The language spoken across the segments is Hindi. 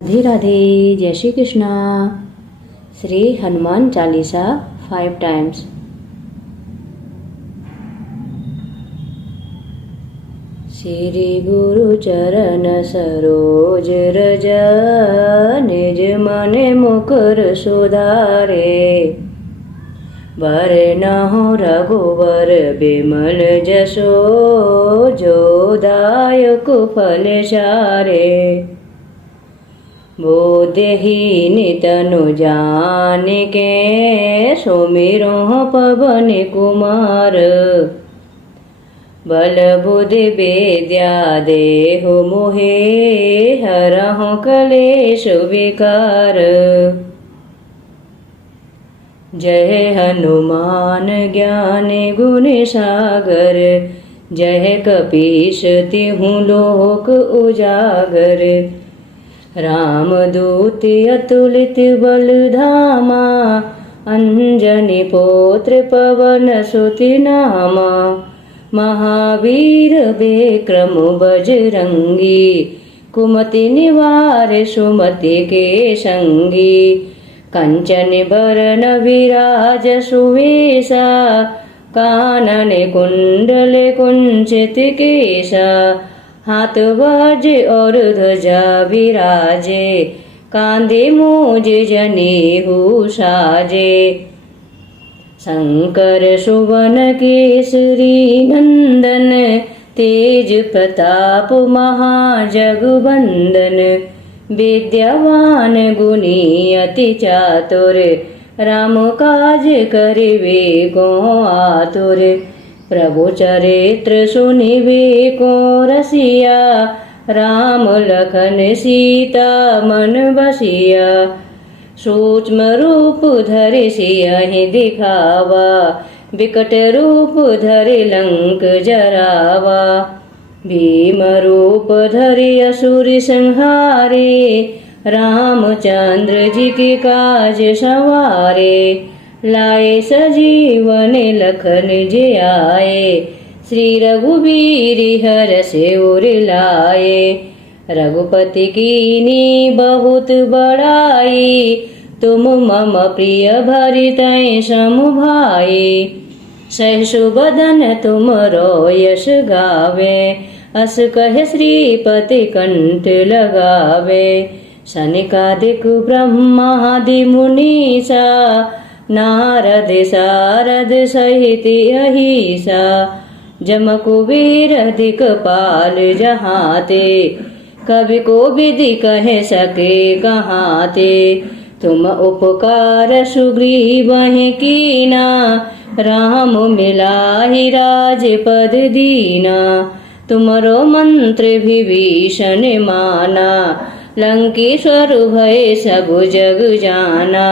राधे राधे। जय श्री कृष्णा। श्री हनुमान चालीसा 5 टाइम्स। श्री गुरु चरण सरोज रज, निज मन मुकुर सुधारे। वरनहुँ रघुवर बिमल जसो, जो दायक फल चारे। बोधहीन तनु जानिके, सुमिरहुँ पवन कुमार। बल बुद्धि विद्या देहु मोहे, हरहुँ कलेश विकार। जय हनुमान ज्ञान गुण सागर, जय कपीस तिहुँ लोक उजागर। रामदूत अतुलित बल धामा, अंजनी पुत्र पवन सुत नामा। महावीर विक्रम बजरंगी, कुमति निवार सुमति के संगी। कंचन बरन विराज सुवेशा, कानन कुंडल कुंचित केशा। हाथ वज और ध्वजा विराजे, कांधे मूज जनेऊ साजे। शंकर सुवन केसरी नंदन, तेज प्रताप महाजगवंदन। विद्यावान गुणी अति चातुर, राम काज करिबे को आतुर। प्रभु चरित्र सुनिबे को रसिया, राम लखन सीता मन बसिया। सूक्ष्म रूप धरि सियहि दिखावा, विकट रूप धरि लंक जरावा। भीम रूप धरि असुर संहारे, रामचंद्र जी के काज सवारे। लाए सजीवन लखन जी आए, श्री रघुबीर हरषि उर लाए। रघुपति कीन्ही बहुत बड़ाई, तुम मम प्रिय भरितै सम भाई। सहसु बदन तुमरो यश गावे, अस कहे श्रीपति कंठ लगावे। सनकादिक ब्रह्मादि मुनीसा, नारद सारद सहित अहिसा। जम कुबेर दिक्पाल जहाते, कवि कोविद कह सके कहाते। तुम उपकार सुग्रीवहि कीना, राम मिलाहि राजपद दीना। तुमरो मंत्र विभीषण माना, लंकेश्वर भय सब जग जाना।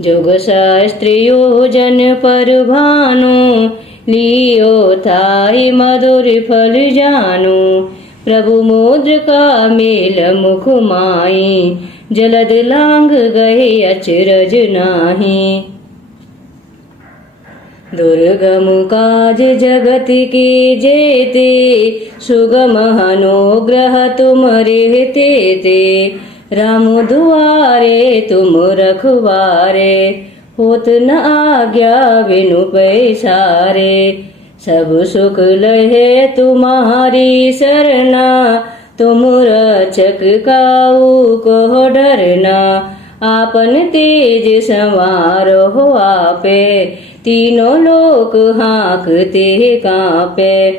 जुग सहस्त्र योजन पर भानु, लियो थाई मधुर फल जानु। प्रभु मुद्रिका मेल मुख माही, जलद लांग गए अचरज नाही। दुर्गम काज जगत के जेते, सुगम अनुग्रह तुमरे तेते। राम दुआरे तुम रखवारे, होत न आज्ञा बिनु पैसारे। सब सुख लहे तुम्हारी सरना, तुम रक्षक काहू को डरना। आपन तेज संवारो आपे, तीनों लोक हाँकते कांपे।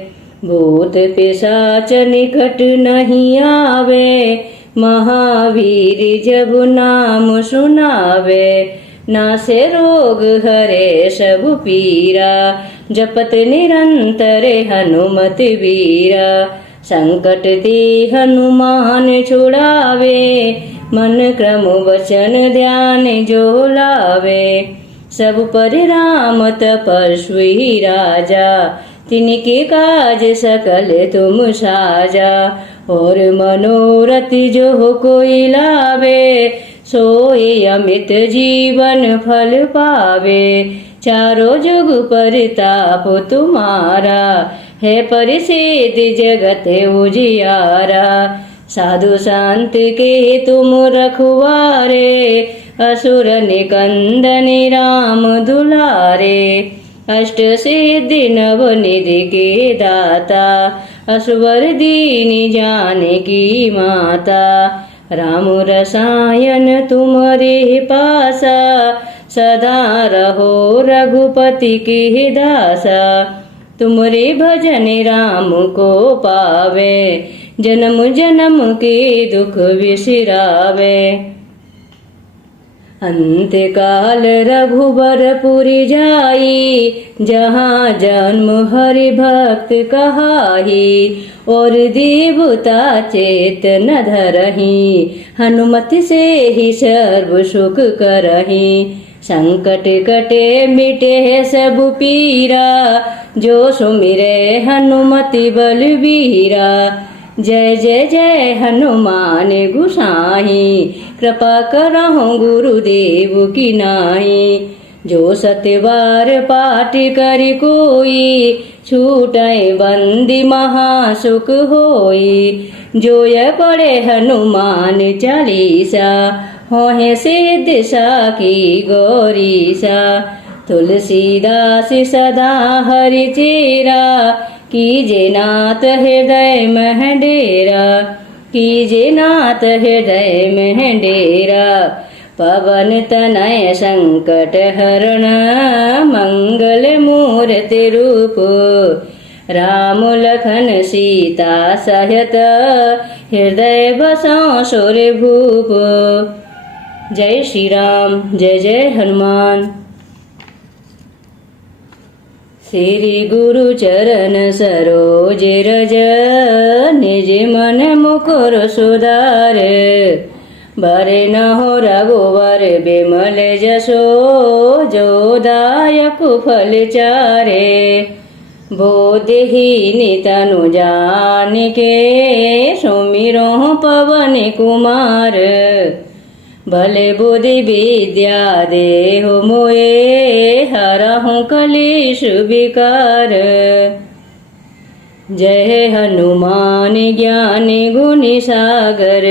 भूत पिशाच निकट नहीं आवे, महावीर जब नाम सुनावे। नासे रोग हरे सब पीरा, जपत निरंतर हनुमत वीरा। संकट ते हनुमान छुड़ावे, मन क्रम वचन ध्यान जो लावे। सब पर राम तपस्वी राजा, तिनके काज सकल तुम साजा। और मनोरथ जो कोई लावे, सोई अमित जीवन फल पावे। चारों जुग परिताप तुम्हारा, है परिसिद्ध जगत उजियारा। साधु संत के तुम रखवारे, असुर निकंदन राम दुलारे। अष्ट सिद्धि नवनिधि के दाता, असवर दीन जानकी माता। राम रसायन तुमरे पासा, सदा रहो रघुपति के दासा। तुमरे भजन राम को पावे, जन्म जन्म के दुख विसरावे। अंत काल रघुबरपुरि जाई, जहाँ जन्म हरि भक्त कहाई। और देवता चेत न धरही, हनुमत से ही सर्व सुख करही। संकट कटे मिटे सब पीरा, जो सुमिरे हनुमति बलबीरा। जय जय जय हनुमान गुसाई, कृपा करहु गुरुदेव की नाई। जो सतबार पाठ करि कोई, छूटै बंदी महासुख होई। जो ये पढ़े हनुमान चालीसा, होहे सिद्ध साखी गौरीसा। तुलसीदास सदा हरि चेरा, कीजे नाथ हृदय मह डेरा। कीजे नाथ हृदय मह डेरा। पवन तनय संकट हरण, मंगल मूर्ति रूप। राम लखन सीता सहित, हृदय बसौ सुर भूप। जय श्री राम, जय जय हनुमान। श्री गुरु चरण सरोज रज, निज मन मुकुर सुधार। बरे न हो रघुवर बिमल जसो, जो दायक फल चारे। बोधहीन तनु जानिके, सुमिरो पवन कुमार। भले बुद्धि विद्या देहु मोए, हरहु कलेश विकार। जय हनुमान ज्ञान गुण सागर,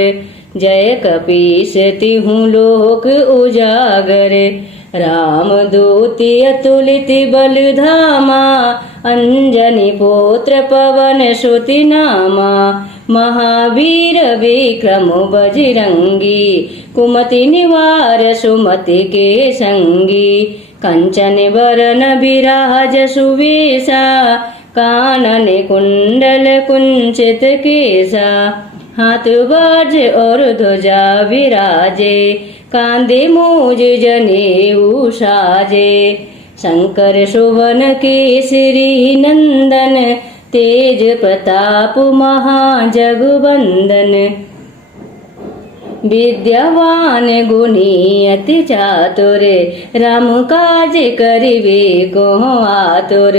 जय कपीस तिहु लोक उजागर। राम दूति अतुलित बल धामा, अंजनी पुत्र पवन सुत नामा। महावीर विक्रम बजरंगी, कुमति निवार सुमति के संगी। कंचन बरन विराज सुवेशा, कानन कुंडल कुंचित केसा। हाथ बाज और ध्वजा विराजे, कांधे मूज जनेऊ साजे। शंकर सुवन केसरी नंदन, तेज प्रताप महाजगवंदन। विद्यावान गुणी अति चातुर, राम काज करिवे को आतुर।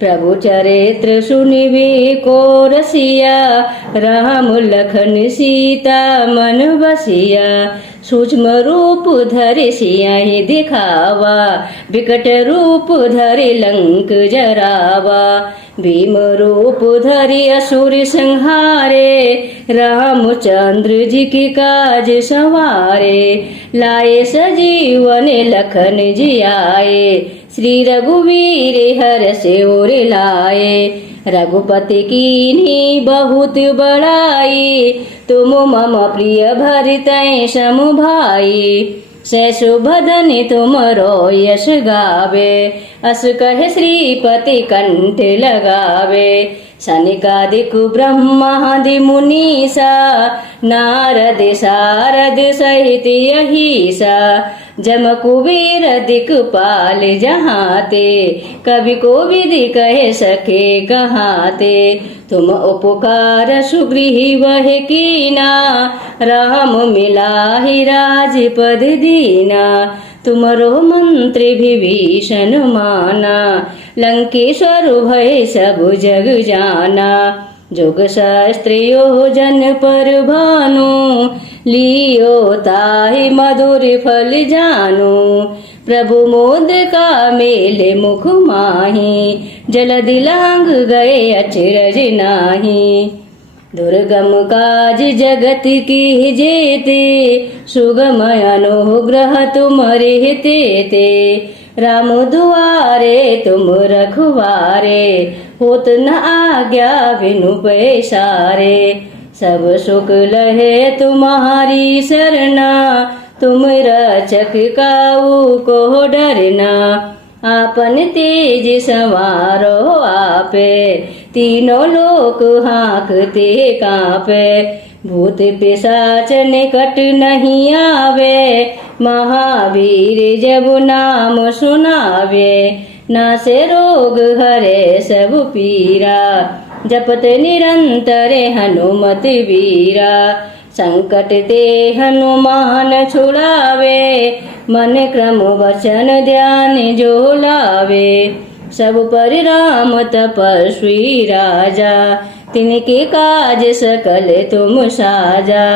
प्रभु चरित्र सुनिवे को रसिया, राम लखन सीता मन बसिया। सूक्ष्म रूप धरि सियहि दिखावा, विकट रूप धरि लंक जरावा। भीम रूप धरि असुर संहारे, रामचंद्र जी की काज सवारे। लाए सजीवन लखन जियाए, श्री रघुवीर हर्षि उर लाए। रघुपति कीन्ही बहुत बड़ाई, तुम मम प्रिय भरतहि सम भाई। सैसु बदन तुमरो यश गावे, अस कहे श्रीपति कंठ लगावे। सनिकादिक ब्रह्मादि मुनीसा, नारद सारद सहित अहिसा। जम कुबेर दिक्पाल जहाते, कवि को विधि कह सके कहाते। तुम उपकार सुग्रीव वह कीना, राम मिलाहि राजपद दीना। तुमरो मंत्र विभीषण माना, लंकेश्वर भय सब जग जाना। जोग शास्त्र योजन पर भानु, लियो ताहि मधुर फल जानु। प्रभु मोद का मेल मुख माही, जलधि लांघ गए अचरज नाही। दुर्गम काज जगत की जेते, सुगम अनुग्रह तुम्हारे तेते। राम दुआरे तुम रखवारे, होत न आज्ञा बिनु पैसारे। सब सुख लहे तुम्हारी सरना, तुम रक्षक काऊ को डरना। आपन तेज संवारो आपे, तीनों लोक हाँकते कांपे। भूत पिशाच निकट नहीं आवे, महावीर जब नाम सुनावे। नासे रोग हरे सब पीरा, जपत निरंतर हनुमत वीरा। संकट ते हनुमान छुड़ावे, मन क्रम वचन ध्यान जो लावे। सब पर राम तपस्वी राजा, तिनके काज सकल तुम साजा।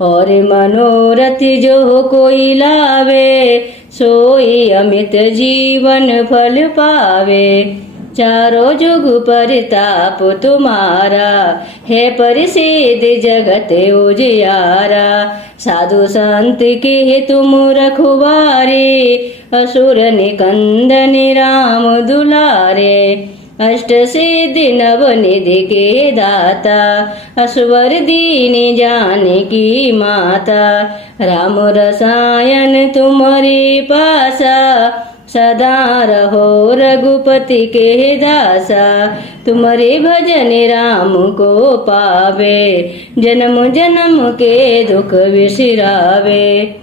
और मनोरथ जो कोई लावे, सोई अमित जीवन फल पावे। चारों जुग परताप तुम्हारा, है प्रसिद्ध जगत उजियारा। साधु संत के तुम रखवारे, असुर निकंदन राम दुलारे। अष्ट सिद्धि नव निधि के दाता, असवर दीन जानकी माता। राम रसायन तुम्हारे पासा, सदा रहो रघुपति के दासा। तुम्हारे भजन राम को पावे, जन्म जन्म के दुख विसरावे।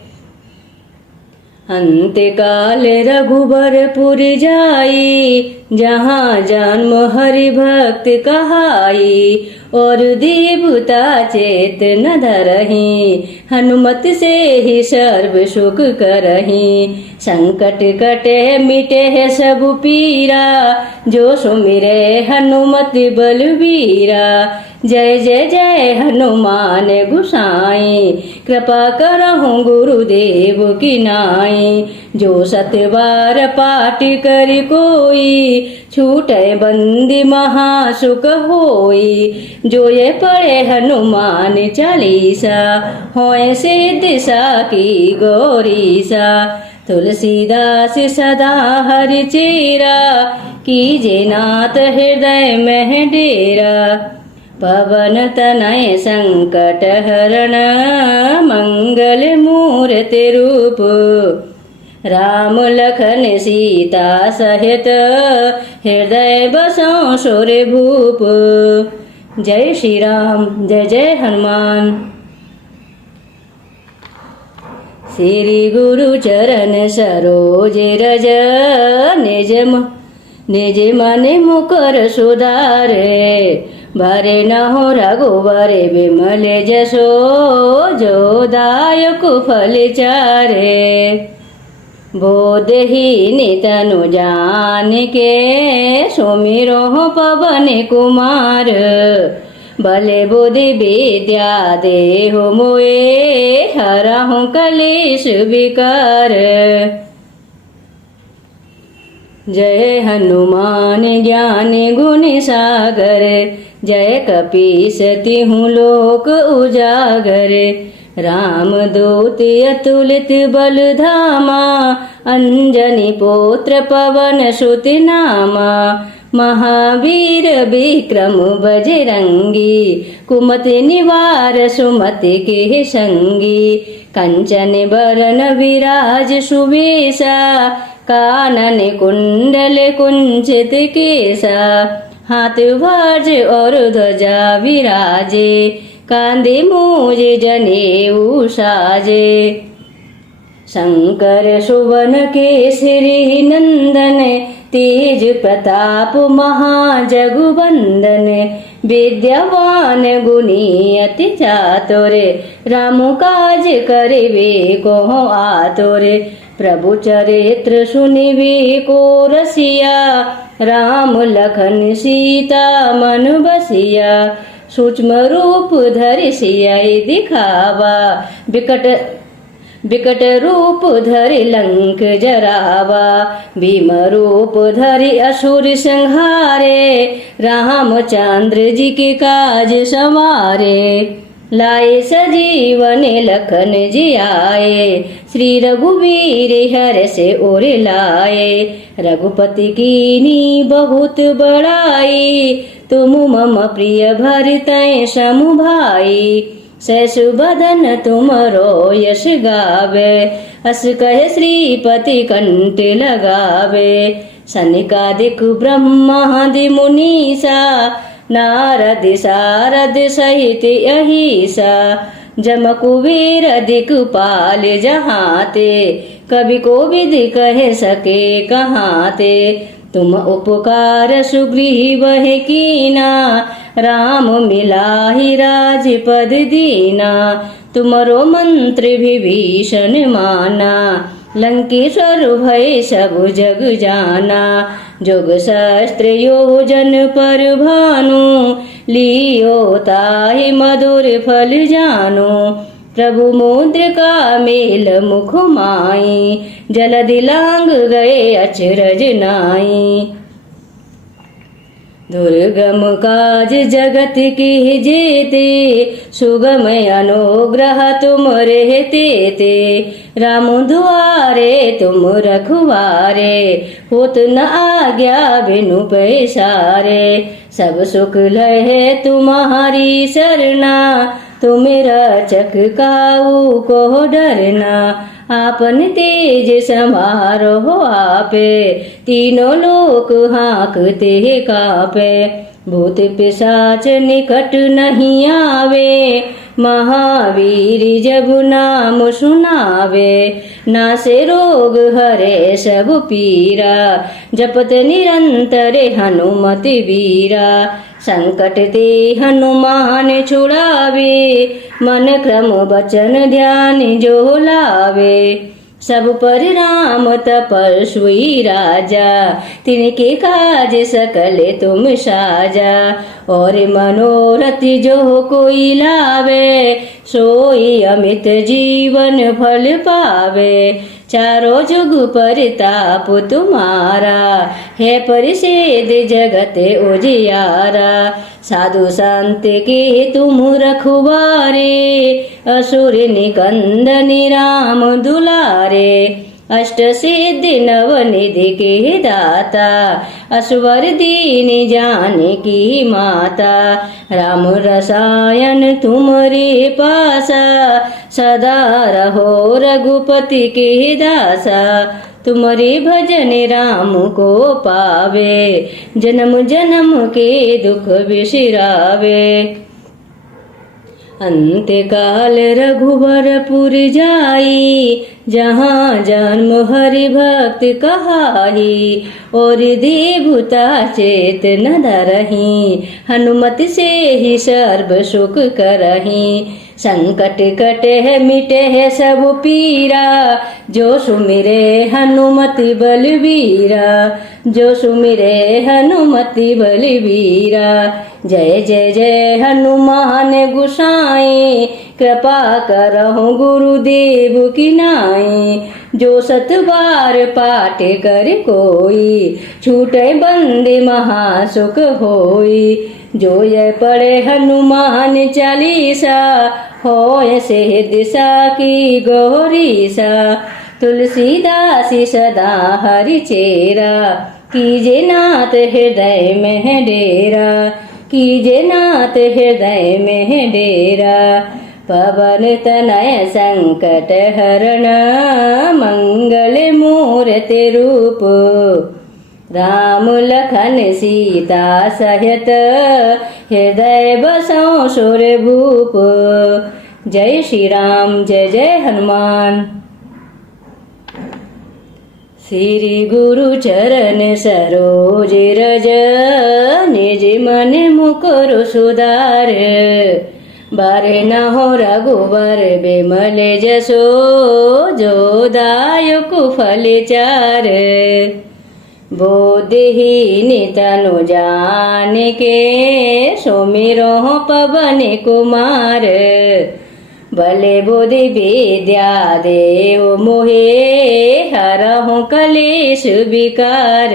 अंत काल रघुबरपुर जाई, जहाँ जन्म हरि भक्त कहाई। और देवता चेत न धरही, हनुमत से ही सर्व सुख करही। संकट कटे मिटे सब पीरा, जो सुमिरे हनुमत बलवीरा। जय जय जय हनुमान गुसाई, कृपा करहु गुरुदेव की नाई। जो सतबार पाठ कर कोई, छूटे बंदी महासुख होई। जो ये पढ़े हनुमान चालीसा, होए सिद्धि साकी गौरीसा। तुलसीदास सदा हरि चेरा, कीजे नाथ हृदय में डेरा। पवन तनय संकट हरण, मंगल मूर्ति रूप। राम लखन सीता सहित, हृदय बसों सुर भूप। जय श्री राम, जय जय हनुमान। श्री गुरु चरण सरोज रज, निज मन मुकर सुधारे। भरे न हो रघुवर विमल जसो, जो दायक फल चारे। बोधहीन तनु जान के, सुमिरो पवन कुमार। भले बुद्धि विद्या देहु मोए, हरहु कलेश विकार। जय हनुमान ज्ञान गुण सागर, जय कपीस तिहु लोक उजागर। राम दूत अतुलित बल धामा, अंजनी पुत्र पवन सुत नामा। महावीर विक्रम बजरंगी, कुमति निवार सुमति के संगी। कंचन बरन विराज सुबेसा, कानन कुंडल कुंचित केसा। हाथ वज्र और ध्वजा विराजे, कांधे मूज जनेऊ साजे। शंकर सुवन केसरी नंदन, तेज प्रताप महाजगुवंदन। विद्यावान गुणी अति चातुर, राम काज करिबे को आतुर। प्रभु चरित्र सुनिबे को रसिया, राम लखन सीता मन बसिया। सूक्ष्म रूप धरि सियाई दिखावा, विकट रूप धरि लंक जरावा, भीम रूप धरि असुर संहारे, रामचंद्र जी के काज सवारे। लाए सजीवन लखन जी आए, श्री रघुवीर हर्ष उर लाए। रघुपति कीनी बहुत बड़ाई, तुम मम प्रिय भरतै समु भाई। सैसु बदन तुमरो यश गावे, अस कहे श्रीपति कंठ लगावे। सनिकादिक ब्रह्मादि मुनीसा, नारद सारद सहित अहिसा। जम कुबेर दिक्पाल जहाते, कवि कोविद कह सके कहाते। तुम उपकार सुग्रीव कीना, राम मिलाहि राजपद दीना। तुमरो मंत्र विभीषण माना, लंकेश्वर भय सब जग जाना। जोग शास्त्र योजन पर भानु, लियो ताहि मधुर फल जानु। प्रभु मुद्रिका मेल मुख माई, जलधि लांग गए अचरज नाई। दुर्गम काज जगत की जेते, सुगम अनुग्रह तुम रहते ते। राम दुआरे तुम रखवारे, होत न आज्ञा बिनु पैसारे। सब सुख लहे तुम्हारी सरना, तुम रक्षक काऊ को डरना। आपन तेज समारो आपे, तीनों लोक हाँकते कापे। भूत पिशाच निकट नहीं आवे, महावीर जब नाम सुनावे। नासे रोग हरे सब पीरा, जपत निरंतर हनुमत वीरा। संकट ते हनुमान छुड़ावे, मन क्रम वचन ध्यान जो लावे। सब पर राम तपस्वी राजा, तिनके काज सकल तुम साजा। और मनोरथ जो कोई लावे, सोई अमित जीवन फल पावे। चारों जुग परिताप तुम्हारा, है परिषेद जगत उजियारा। साधु संत के तुम रखवारे, असुर निकंदन राम दुलारे। अष्ट सिद्धि नव निधि के दाता, असवर दीन जानकी माता। राम रसायन तुमरे पासा, सदा रहो रघुपति के दासा। तुम्हारे भजन राम को पावे, जन्म जन्म के दुख बिसरावे। अंत्यकाल रघुवरपुर जाई, जहाँ जन्म हरि भक्त कहाई। और देवता चेत न धरहीं, हनुमत से ही सर्व सुख करहीं। संकट कटे मिटे सब पीरा, जो सुमिरे हनुमति बलवीरा। जो सुमिरे हनुमति बलवीरा। जय जय जय हनुमान गुसाई, कृपा करहु गुरुदेव की नाई। जो सत बार पाठ कर कोई, छूटे बंदे महासुख होई। जो ये पढ़े हनुमान चालीसा, होय सिद्धि साकी गौरीसा। तुलसीदास सदा हरि चेरा, कीजे नाथ हृदय में डेरा। कीजे नाथ हृदय में डेरा। पवन तनय संकट हरण, मंगल मूर्ति रूप। राम लखन सीता सहित, हृदय बसौ सुर भूप। जय श्री राम, जय जय हनुमान। श्री गुरु चरण सरोज रज, निज मन मुकुर सुधार। बारे न हो रघुबर बिमल जसो, जो दायक फल चार। बोधहीन तनु जान के, सुमिरो पवन कुमार। भले बुद्धि विद्या देव मोहे, हरहु कलेश विकार।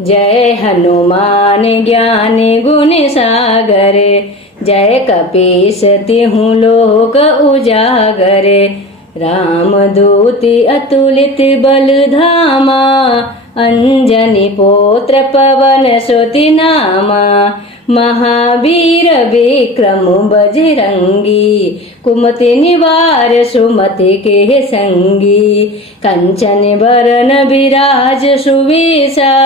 जय हनुमान ज्ञान गुण सागर, जय कपीस तिहु लोक उजागर। रामदूति अतुलित बल धामा, अंजनी पुत्र पवन सुत नामा। महावीर विक्रम बजरंगी, कुमति निवार सुमति के संगी। कंचन बरन विराज सुवेशा,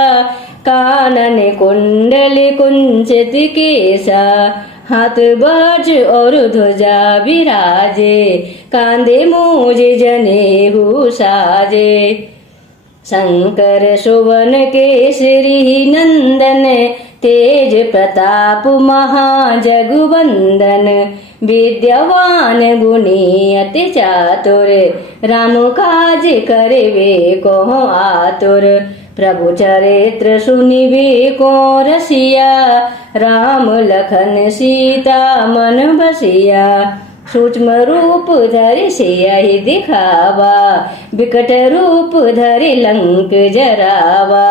कानन कुंडल कुंचित केसा। हाथ बाज और ध्वजा विराजे, कांधे मूज जनेऊ साजे। शंकर सुवन केसरी नंदन, तेज प्रताप महाजगवंदन। विद्यावान गुणी अति चातुर, राम काज करवे को आतुर। प्रभु चरित्र सुनिबे को रसिया, राम लखन सीता मन बसिया। सूक्ष्म रूप धरि सियहि दिखावा, विकट रूप धरि लंक जरावा।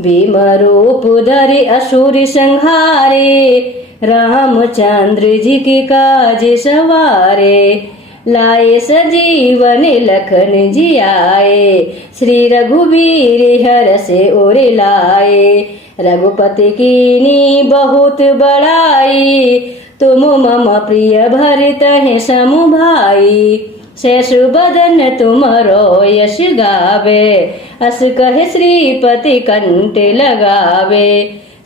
भीम रूप धरि असुर संहारे, रामचंद्र जी के काज सवारे। लाए सजीवन लखन जियाए, श्री रघुवीर हरषि उर लाए। रघुपति कीनी बहुत बड़ाई, तुम मम प्रिय भरतहि समु भाई। शेष बदन तुमरो यश गावे, अस कहे श्रीपति कंठ लगावे।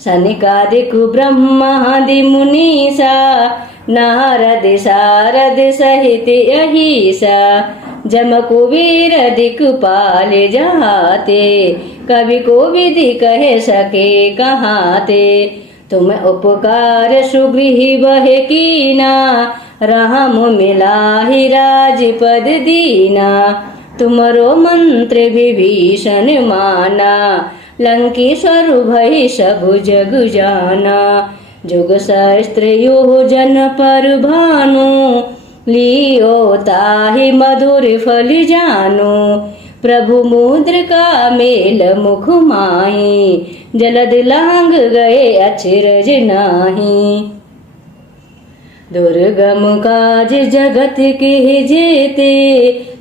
सनिकादिक ब्रह्मादि मुनीसा, नारद सारद सहित अहिसा। जम कुबेर दिक्पाल जहाते, कवि को विधि कह सके कहाते। तुम उपकार सुग्रीव बहे कीना, राम मिलाहि राजपद दीना। तुमरो मंत्र विभीषण माना, लंकेश्वर भय सब जग जाना। जुग सहस्त्र योजन पर भानु, लियो ताहि मधुर फल जानु। प्रभु मुद्रिका मेल मुख माही, जलद लांग गए अचरज नाही। दुर्गम काज जगत के जेते,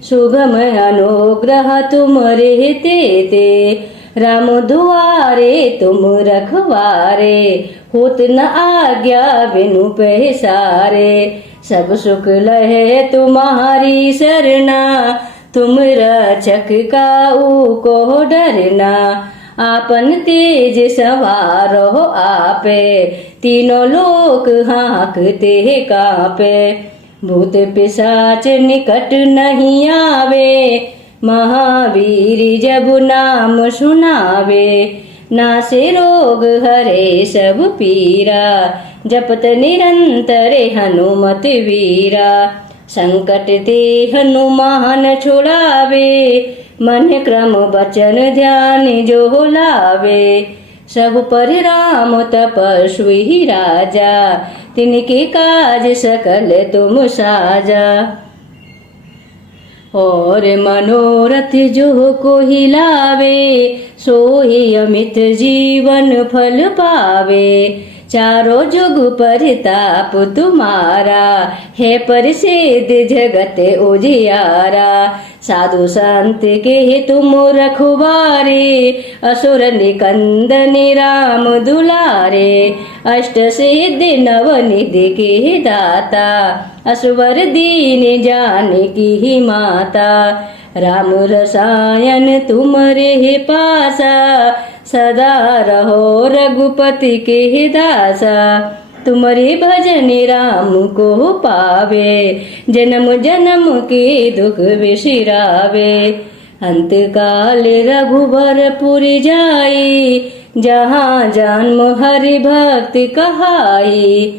सुगम अनुग्रह तुमरे तेते। राम दुआरे तुम रखवारे, होत न आज्ञा बिनु पैसारे। सब सुख लहे तुम्हारी सरना, तुम रक्षक काऊ को डरना। आपन तेज सवारो आपे, तीनों लोक हाँकते कापे। भूत पिशाच निकट नहीं आवे, महावीर जब नाम सुनावे। नासे रोग हरे सब पीरा, जपत निरंतर हनुमत वीरा। संकट ते हनुमान छुड़ावे, मन क्रम वचन ध्यान जो लावे। सब पर राम तपस्वी राजा, तिनके काज सकल तुम साजा। और मनोरथ जो कोहि लावे, सोहि अमित जीवन फल पावे। चारों जुग परिताप तुम्हारा, है प्रसिद्ध जगत उजियारा। साधु संत के तुम रखवारे, असुर निकंदन राम दुलारे। अष्ट सिद्धि नव निधि के दाता, असवर दीन जानकी माता। राम रसायन तुमरे पासा, सदा रहो रघुपति के दासा। तुम्हारे भजन राम को पावे, जन्म जन्म के दुख बिसरावे। अंत काल रघुबर पुर जाई, जहाँ जन्म हरि भक्ति कहाई।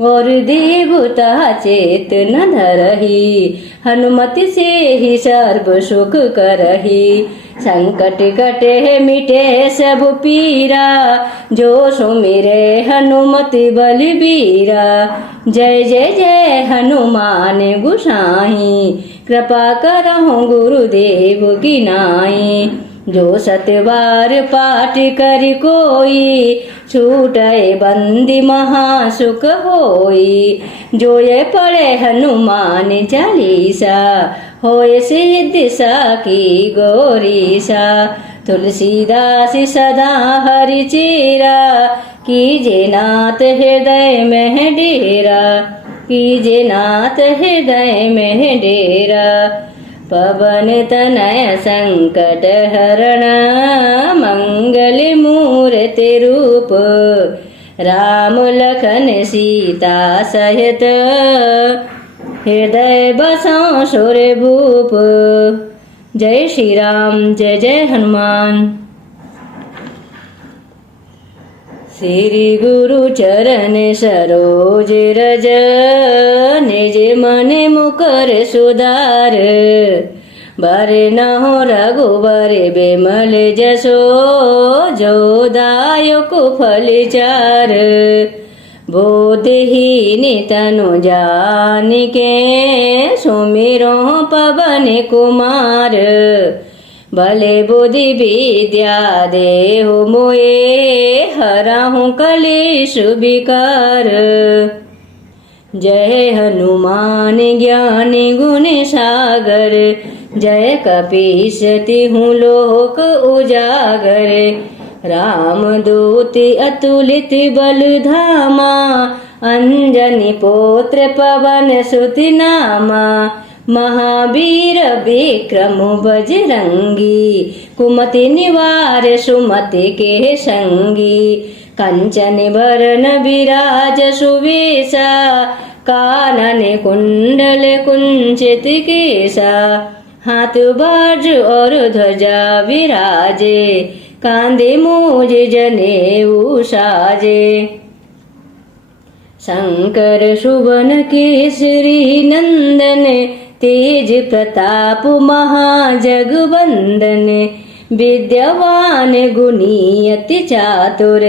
और देवता चेत न धरही, हनुमति से ही सर्व सुख करही। संकट कटे मिटे सब पीरा, जो सुमिरे हनुमति बलबीरा। जय जय जय हनुमान गोसाई, कृपा करहु गुरुदेव की नाई। जो सतबार पाठ कर कोई, छूटे बंदी महासुख होई। जो ये पढ़े हनुमान चालीसा, होए सिद्धि साखी गौरीसा। तुलसीदास सदा हरि चेरा, कीजे नाथ हृदय में डेरा। कीजे नाथ हृदय में डेरा। पवन तनय संकट हरण, मंगल मूर्ति रूप। राम लखन सीता सहित, हृदय बसौ सुर भूप। जय श्री राम, जय जय हनुमान। श्री गुरु चरण सरोज रज, निज मन मुकर सुधार। बारे न हो रघुबर बेमल जसो, जो दायक फल चार। बोधहीन तनु जानिके, सुमिरो पवन कुमार। भले बुद्धि विद्या देहु मोए, हरहु कलेश विकार। जय हनुमान ज्ञान गुण सागर, जय कपीस तिहु लोक उजागर। राम दूत अतुलित बल धामा, अंजनी पुत्र पवन सुत नामा। महावीर विक्रम बजरंगी, कुमति निवार सुमति के संगी। कंचन बरन विराज सुवेशा, कानन कुंडल कुंचित केसा। हाथ बाज और ध्वजा विराजे, कांधे मूज जनेऊ साजे। शंकर सुवन केसरी नंदन, तेज प्रताप महाजगवंदन। विद्यावान गुणी अति चातुर,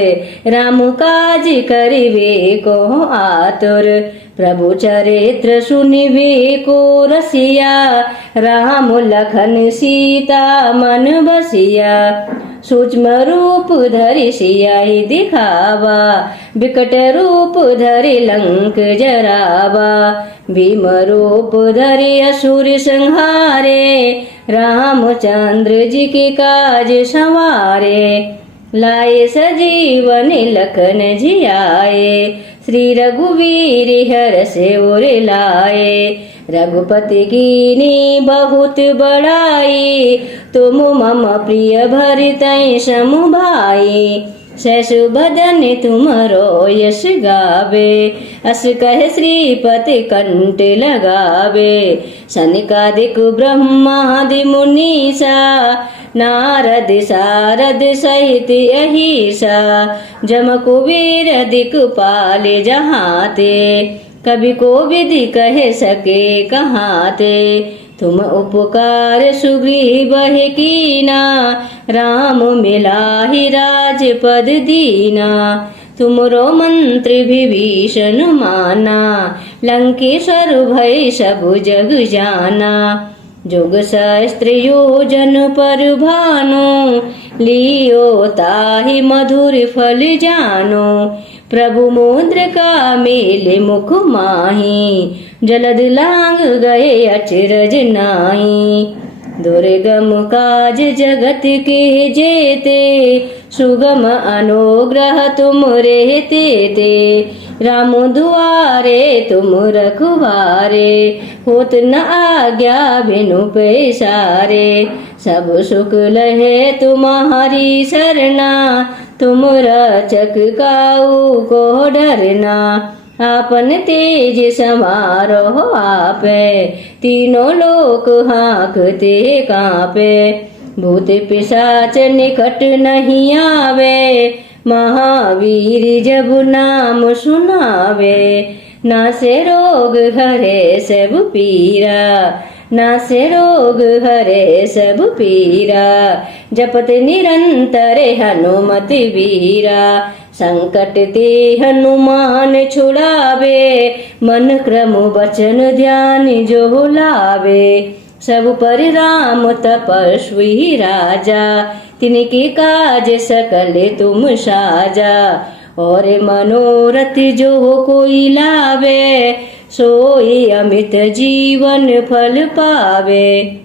राम काज करिवे को आतुर। प्रभु चरित्र सुनिवे को रसिया, राम लखन सीता मन बसिया। सूक्ष्म रूप धरि सियाहि दिखावा, विकट रूप धरि लंक जरावा। भीम रूप धरि असुर संहारे, रामचंद्र जी के काज संवारे। लाए सजीवन लखन जियाए, श्री रघुवीर हर्ष उर लाए। रघुपति कीनी बहुत बड़ाई, तुम मम प्रिय भरतहि सम भाई। शैशु बदन तुमरो यश गावे, अस कह श्रीपति कंठ लगावे। सनकादिक ब्रह्मादि मुनीसा, नारद सारद सहित अहिसा। जम कुबेर दिक्पाल जहाते, कभी को विधि कह सके कहाते। तुम उपकार सुग्रीव कीना, राम मिलाहि राजपद दीना। तुमरो मंत्र विभीषण माना, लंकेश्वर भय सब जग जाना। जुग सहस्त्र योजन पर भानु, लियो ताहि मधुर फल जानो। प्रभु मुद्रिका मेले मुख माही, जलद लांग गए अचरज नाई। दुर्गम काज जगत के जेते, सुगम अनुग्रह तुम रहते ते। राम दुआरे तुम रखवारे, होत न आज्ञा बिनु पैसारे। सब सुख लहे तुम्हारी सरना, तुम रक्षक काऊ को डरना। आपन तेज समारोह आपे, तीनों लोक हाँकते कांपे। भूत पिशाच निकट नहीं आवे, महावीर जब नाम सुनावे, नासे रोग हरे सब पीरा, नासे रोग हरे सब पीरा। जपत निरंतर हनुमति वीरा, संकट ते हनुमान छुड़ावे, मन क्रम वचन ध्यान जो लावे। सब पर राम तपस्वी राजा, तिनके काज सकल तुम साजा। और मनोरथ जो कोई लावे, सोई अमित जीवन फल पावे।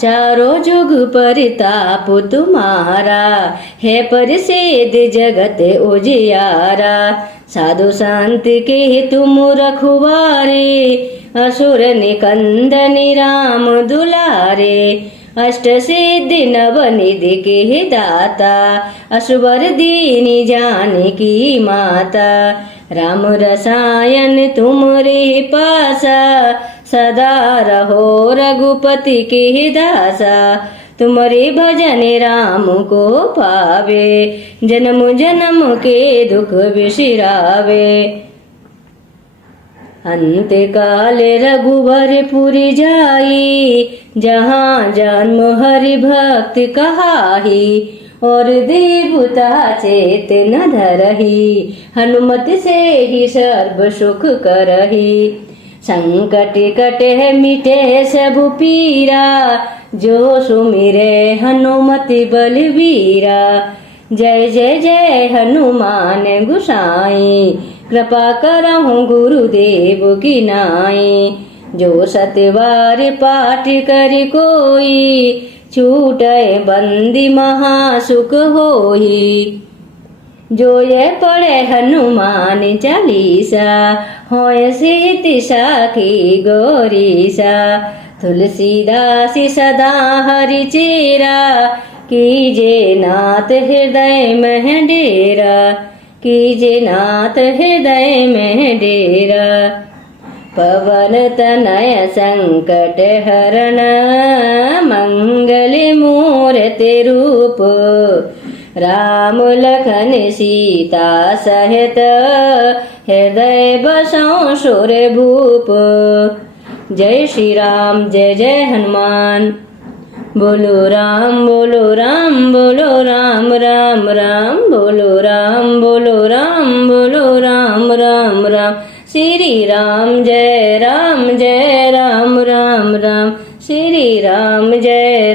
चारों जुग परिताप तुम्हारा, है प्रसिद्ध जगत उजियारा। साधु संत के तुम रखवारे, असुर निकंदन राम दुलारे। अष्ट सिद्धि नवनिधि के दाता, असवर दीनी जानकी माता। राम रसायन तुमरे पासा, सदा रहो रघुपति के दासा। तुम्हारे भजन राम को पावे, जन्म जन्म के दुख बिसरावे। अंत काल रघुवर पुरी जाई, जहाँ जन्म हरि भक्त कहाही। और देवता चेत न धरही, हनुमत से ही सर्व सुख करही। संकट कटे मिटे सब पीरा, जो सुमिरे हनुमति बलवीरा। जय जय जय हनुमान गुसाई, कृपा करहु गुरुदेव की नाई। जो सतवार पाठ करि कोई, छूटे बंदी महासुख होई। जो ये पढ़े हनुमान चालीसा, होय सिद्धि साखी गौरीसा। तुलसीदास सदा हरि चेरा, कीजे नाथ हृदय में डेरा। कीजे नाथ हृदय में डेरा। पवन तनय संकट हरण, मंगल मूर्ति रूप। राम लखन सीता सहित, हृदय बसौ सुर भूप। जय श्री राम जय जय हनुमान। बोलो राम बोलो राम बोलो राम राम राम। बोलो राम बोलो राम बोलो राम राम राम। श्री राम जय राम राम राम। श्री राम जय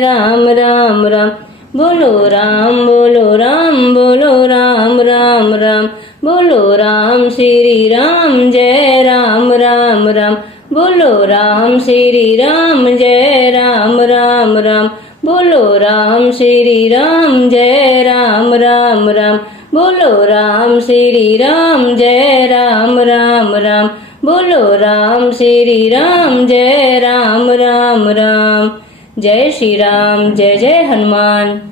राम राम राम। बोलो राम बोलो राम बोलो राम राम राम। बोलो राम श्री राम जय राम राम। बोलो राम श्री राम जय राम राम। बोलो राम श्री राम जय राम राम। बोलो राम श्री राम जय राम राम। बोलो राम श्री राम जय राम राम। जय श्री राम जय जय हनुमान।